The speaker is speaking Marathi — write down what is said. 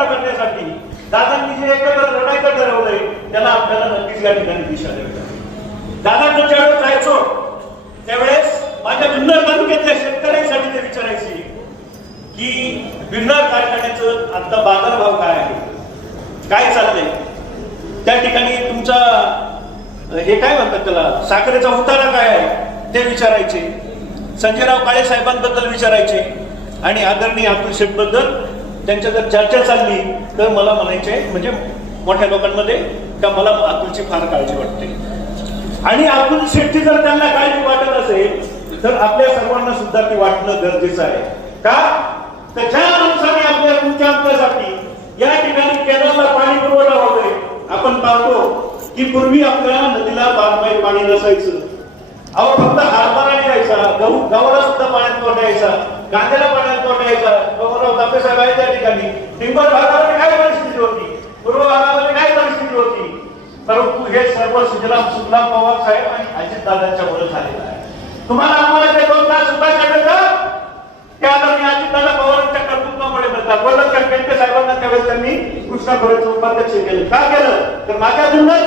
पूर्ण करण्यासाठी दादांनी जे एकत्र लढायचं ठरवलंय त्याला आपल्याला नक्कीच या ठिकाणी दिशा द्यावी. दादांच्या ज्यावेळेस जायचो त्यावेळेस माझ्या जुन्नर तालुक्यातल्या शेतकऱ्यांसाठी ते विचारायचे की जुन्नर कारखान्याचं आता बाजारभाव काय आहे, काय चाललंय त्या ठिकाणी, तुमचा हे काय म्हणतात त्याला साखरेचा उतारा काय आहे ते विचारायचे. संजयराव काळे साहेबांबद्दल विचारायचे आणि आदरणीय अतुल शेठ बद्दल त्यांच्या जर चर्चा चालली तर मला म्हणायचे म्हणजे मोठ्या लोकांमध्ये का मला अतुलची फार काळजी वाटते. आणि अतुल शेठची जर त्यांना काळजी वाटत असेल तर आपल्या सर्वांना सुद्धा ती वाटणं गरजेचं आहे. का तर ज्या माणसाने आपल्या तुमच्या आमच्यासाठी या ठिकाणी केरळला पाणी पुरवठा होतोय. आपण पाहतो की पूर्वी आपल्या नदीला बारमाही पाणी नसायचं. अहो फक्त हारभरा यायचा, गव्हाला सुद्धा पाण्यात तोडा यायचा, कांद्याला पाण्यात तोडा यायचा. गौरव तापे साहेब आहे त्या ठिकाणी. टिंबर भागामध्ये काय परिस्थिती होती, पूर्व भागामध्ये काय परिस्थिती होती, परंतु हे सर्व सुजलाम सुफलाम पवार साहेब आणि अजितदादांच्या मुळे झालेलं आहे. तुम्हाला आम्हाला ते 2 तास सुद्धा कळलं त्या आदरणीय अजितदादा पवारांच्या कर्तृत्वामुळे मिळतात. वल्लभभाई पेंडके साहेबांना त्यावेळेस त्यांनी कृष्णा खोरेचं उपाध्यक्ष केलं. का केलं तर माझ्या जुन्नर